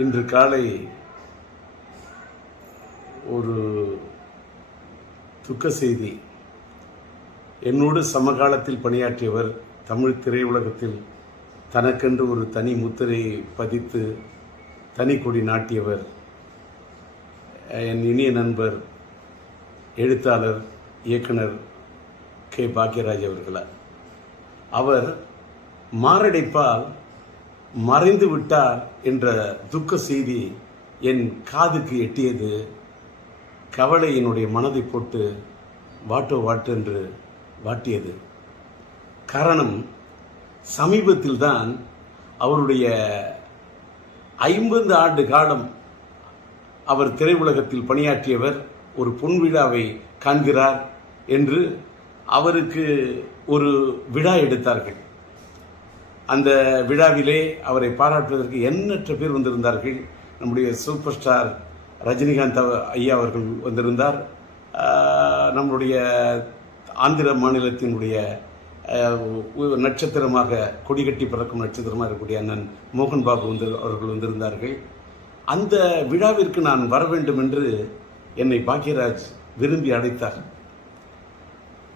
இன்று காலை ஒரு துக்க செய்தி. என்னோடு சமகாலத்தில் பணியாற்றியவர், தமிழ் திரையுலகத்தில் தனக்கென்று ஒரு தனி முத்திரையை பதித்து தனி கொடி நாட்டியவர், என் இனிய நண்பர், எழுத்தாளர், இயக்குனர் கே. பாக்யராஜ் அவர்களா. அவர் மாரடைப்பால் மறைந்து விட்டார் என்ற துக்க செய்தி என் காதுக்கு எட்டியது. கவலை என்னுடைய மனதை போட்டு வாட்டு என்று வாட்டியது. காரணம், சமீபத்தில் தான் அவருடைய 50 ஆண்டு காலம் அவர் திரையுலகத்தில் பணியாற்றியவர் ஒரு பொன் விழாவை காண்கிறார் என்று அவருக்கு ஒரு விழா எடுத்தார்கள். அந்த விழாவிலே அவரை பாராட்டுவதற்கு எண்ணற்ற பேர் வந்திருந்தார்கள். நம்முடைய சூப்பர் ஸ்டார் ரஜினிகாந்த் ஐயா அவர்கள் வந்திருந்தார். நம்முடைய ஆந்திர மாநிலத்தினுடைய நட்சத்திரமாக, கொடிகட்டி பறக்கும் நட்சத்திரமாக இருக்கக்கூடிய அண்ணன் மோகன் பாபு அவர்கள் வந்திருந்தார்கள். அந்த விழாவிற்கு நான் வர வேண்டும் என்று என்னை பாக்யராஜ் விரும்பி அழைத்தார்.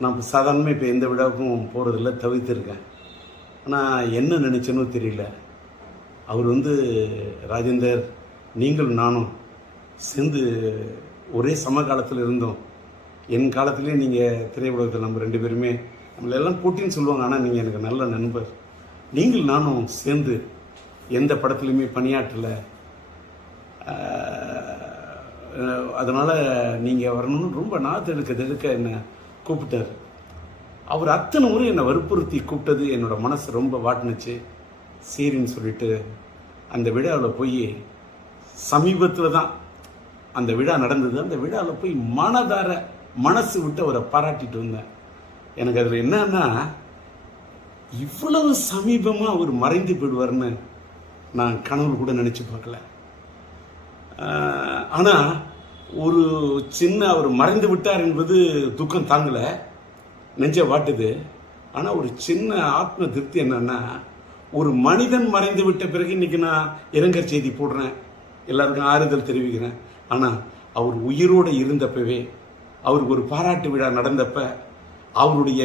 நான் சாதாரணமாக இப்போ எந்த விழாவுக்கும் போகிறதில்ல, தவிர்த்திருக்கேன். ஆனால் என்ன நினச்சேனோ தெரியல. அவர் ராஜேந்தர், நீங்களும் நானும் சேர்ந்து ஒரே சமகாலத்தில் இருந்தோம். என் காலத்திலே நீங்கள் திரையுலகத்தில் நம்ம 2 பேருமே நம்மளெல்லாம் போட்டின்னு சொல்லுவாங்க. ஆனால் நீங்கள் எனக்கு நல்ல நண்பர். நீங்கள் நானும் சேர்ந்து எந்த படத்துலையுமே பணியாற்றலை. அதனால் நீங்கள் வரணும்னு ரொம்ப தெடுக்க என்னை கூப்பிட்டார். அவர் அத்தனை முறை என்னை வற்புறுத்தி கூப்பிட்டது என்னோட மனசு ரொம்ப வாட்டினுச்சு. சரின்னு சொல்லிட்டு அந்த விழாவில் போய், சமீபத்தில் தான் அந்த விழா நடந்தது, அந்த விழாவில் போய் மனசு விட்டு அவரை பாராட்டிட்டு வந்தேன். எனக்கு அதில் என்னன்னா, இவ்வளவு சமீபமாக அவர் மறைந்து போயிடுவார்னு நான் கனவு கூட நினச்சி பார்க்கல. ஆனால் ஒரு சின்ன அவர் மறைந்து விட்டார் என்பது துக்கம் தாங்கலை, நெஞ்ச வாட்டுது. ஆனால் ஒரு சின்ன ஆத்ம திருப்தி என்னன்னா, ஒரு மனிதன் மறைந்து விட்ட பிறகு இன்னைக்கு நான் இரங்கல் செய்தி போடுறேன், எல்லாருக்கும் ஆறுதல் தெரிவிக்கிறேன். ஆனால் அவர் உயிரோடு இருந்தப்பவே, அவருக்கு ஒரு பாராட்டு விழா நடந்தப்ப அவருடைய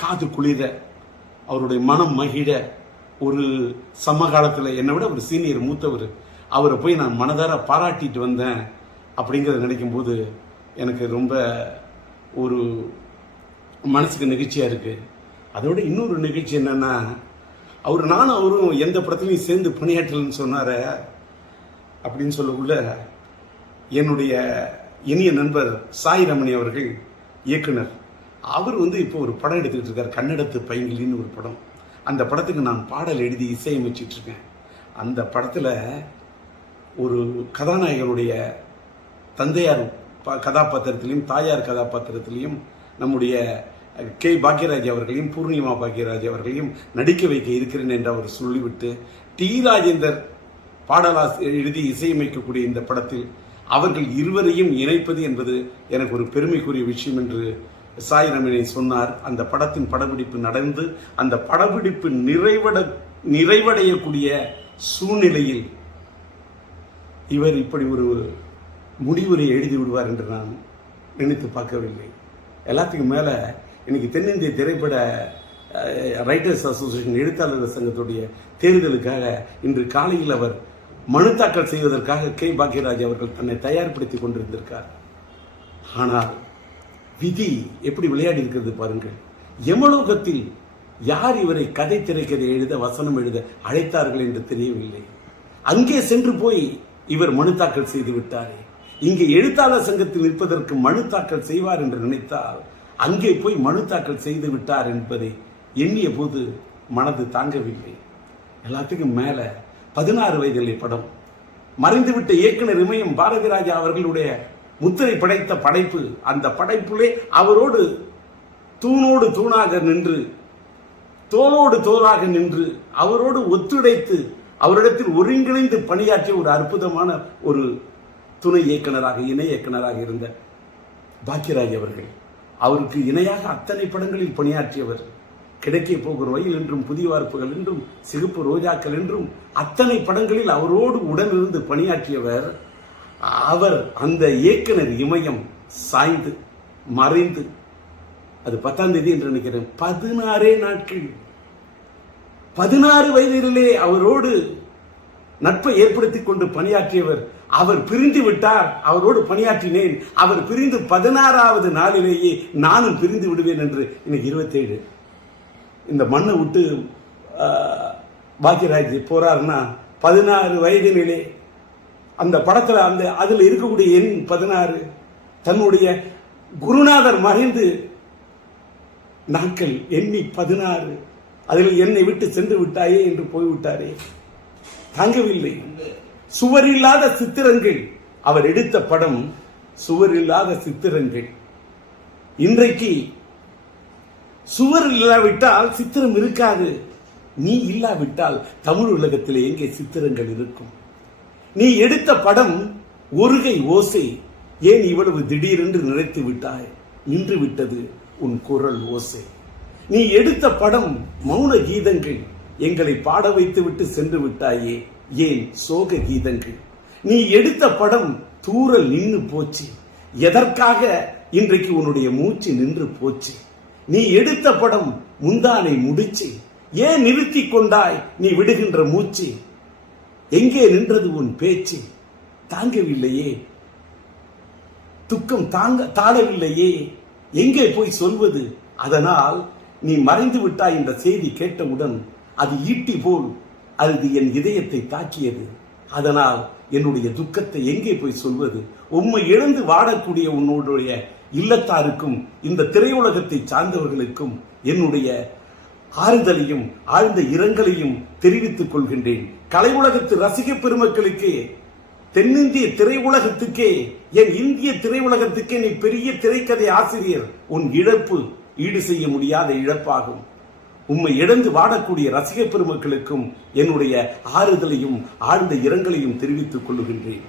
காது குளிர, அவருடைய மனம் மகிழ, ஒரு சமகாலத்தில் என்னை விட ஒரு சீனியர் மூத்தவர், அவரை போய் நான் மனதார பாராட்டிட்டு வந்தேன் அப்படிங்கிறத நினைக்கும் போது எனக்கு ரொம்ப ஒரு மனசுக்கு நெகிழ்ச்சியாக இருக்குது. அதோட இன்னொரு நிகழ்ச்சி என்னன்னா, நானும் அவரும் எந்த படத்துலையும் சேர்ந்து பணியாற்றலன்னு சொன்னார். அப்படின்னு சொல்லக்குள்ள என்னுடைய இனிய நண்பர் சாய் ரமணி அவர்கள், இயக்குனர், அவர் இப்போ ஒரு படம் எடுத்துக்கிட்டு இருக்கார், கன்னடத்து பைங்கிலின்னு ஒரு படம். அந்த படத்துக்கு நான் பாடல் எழுதி இசையமைச்சிட்டு இருக்கேன். அந்த படத்தில் ஒரு கதாநாயகனுடைய தந்தையார் கதாபாத்திரத்திலையும் தாயார் கதாபாத்திரத்திலையும் நம்முடைய கே. பாக்யராஜ் அவர்களையும் பூர்ணிமா பாக்யராஜ் அவர்களையும் நடிக்க வைக்க இருக்கிறேன் என்று அவர் சொல்லிவிட்டு, டி. ராஜேந்தர் பாடலாசிரியர் எழுதி இசையமைக்கக்கூடிய இந்த படத்தில் அவர்கள் இருவரையும் இணைப்பது என்பது எனக்கு ஒரு பெருமைக்குரிய விஷயம் என்று சாய் ரமணி சொன்னார். அந்த படத்தின் படப்பிடிப்பு நடந்து அந்த படப்பிடிப்பு நிறைவடையக்கூடிய சூழ்நிலையில் இவர் இப்படி ஒரு முடிவுரை எழுதி விடுவார் என்று நான் நினைத்து பார்க்கவில்லை. எல்லாத்துக்கும் மேலே இன்னைக்கு தென்னிந்திய திரைப்பட ரைட்டர்ஸ் அசோசியேஷன், எழுத்தாளர் சங்கத்துடைய தேர்தலுக்காக இன்று காலையில் அவர் மனு தாக்கல் செய்வதற்காக கே. பாக்யராஜ் அவர்கள் தன்னை தயார்படுத்தி கொண்டிருந்திருக்கார். ஆனால் விதி எப்படி விளையாடி இருக்கிறது பாருங்கள். யமலோகத்தில் யார் இவரை கதை திரைக்கதை எழுத, வசனம் எழுத அழைத்தார்கள் என்று தெரியவில்லை. அங்கே சென்று போய் இவர் மனு தாக்கல் செய்து விட்டாரே. இங்கே எழுத்தாளர் சங்கத்தில் நிற்பதற்கு மனு தாக்கல் செய்வார் என்று நினைத்தால் அங்கே போய் மனு தாக்கல் செய்து விட்டார் என்பதை எண்ணிய போது மனது தாங்கவில்லை. எல்லாத்துக்கும் மேல 16 வயதிலே படம், மறைந்துவிட்ட இயக்குனர் இமயம் பாரதி ராஜா அவர்களுடைய முத்திரை படைத்த படைப்பு. அந்த படைப்புலே அவரோடு தூணோடு தூணாக நின்று, தோளோடு தோளாக நின்று, அவரோடு ஒத்துழைத்து, அவரிடத்தில் ஒருங்கிணைந்து பணியாற்றிய ஒரு அற்புதமான ஒரு துணை இயக்குனராக, இணை இயக்குனராக இருந்த பாக்யராஜ் அவர்கள், அவருக்கு இணையாக அத்தனை படங்களில் பணியாற்றியவர். கிடைக்கே போகிற ரயில் என்றும் புதிய வார்ப்புகள் என்றும் சிகப்பு ரோஜாக்கள் என்றும் அத்தனை படங்களில் அவரோடு உடனிருந்து பணியாற்றியவர். அவர் அந்த இயக்குனர் இமயம் சாய்ந்து மறைந்து, அது 10ஆம் தேதி என்று நினைக்கிறேன், 16 நாட்கள் 16 வயதிலே அவரோடு நட்பை ஏற்படுத்திக் கொண்டு பணியாற்றியவர். அவர் பிரிந்து விட்டார், அவரோடு பணியாற்றினேன். அவர் பிரிந்து 16வது நாளிலேயே நானும் பிரிந்து விடுவேன் என்று. இன்னைக்கு 27. இந்த மண்ணை விட்டு பாக்கியராஜ் போறாருன்னா 16 வயதினிலே அந்த படத்துல அதுல இருக்கக்கூடிய எண் 16. தன்னுடைய குருநாதர் மறைந்து நாட்கள் எண்ணி 16. அதில் என்னை விட்டு சென்று விட்டாயே என்று போய்விட்டாரே, தாங்கவில்லை. சுவரில்லாத சித்திரங்கள். அவர் எடுத்த படம் சுவரில்லாத சித்திரங்கள். இன்றைக்கு சுவர் இல்லாவிட்டால் சித்திரம் இருக்காது. நீ இல்லாவிட்டால் தமிழ் உலகத்தில் எங்கே சித்திரங்கள் இருக்கும்? நீ எடுத்த படம் ஒருகை ஓசை. ஏன் இவ்வளவு திடீரென்று நினைத்து விட்டாய்? நின்று விட்டது உன் குரல் ஓசை. நீ எடுத்த படம் மௌன கீதங்கள். எங்களை பாட வைத்து விட்டு சென்று விட்டாயே, ஏன் சோக கீதங்கள்? நீ எடுத்த படம் தூரல் நின்று போச்சு. எதற்காக இன்றைக்கு உன்னுடைய மூச்சு நின்று போச்சு? நீ எடுத்த படம் முந்தானை முடிச்சு. ஏன் நிறுத்தி கொண்டாய் நீ விடுகின்ற மூச்சு? எங்கே நின்றது உன் பேச்சு? தாங்கவில்லையே, துக்கம் தாழவில்லையே, எங்கே போய் சொல்வது? அதனால் நீ மறைந்து விட்டாய் என்ற செய்தி கேட்டவுடன் அது ஈட்டி போல் அது என் இதயத்தை தாக்கியது. அதனால் என்னுடைய துக்கத்தை எங்கே போய் சொல்வது? உம்மை இழந்து வாடக்கூடிய உன்னுடைய இல்லத்தாருக்கும் இந்த திரையுலகத்தை சார்ந்தவர்களுக்கும் என்னுடைய ஆறுதலையும் ஆழ்ந்த இரங்கலையும் தெரிவித்துக் கொள்கின்றேன். கலை உலகத்து ரசிக பெருமக்களுக்கு, தென்னிந்திய திரையுலகத்துக்கே, என் இந்திய திரையுலகத்துக்கே நீ பெரிய திரைக்கதை ஆசிரியர். உன் இழப்பு ஈடு செய்ய முடியாத இழப்பாகும். உம்மை இழந்து வாடக்கூடிய ரசிக பெருமக்களுக்கும் என்னுடைய ஆறுதலையும் ஆழ்ந்த இரங்கலையும் தெரிவித்துக் கொள்ளுகின்றேன்.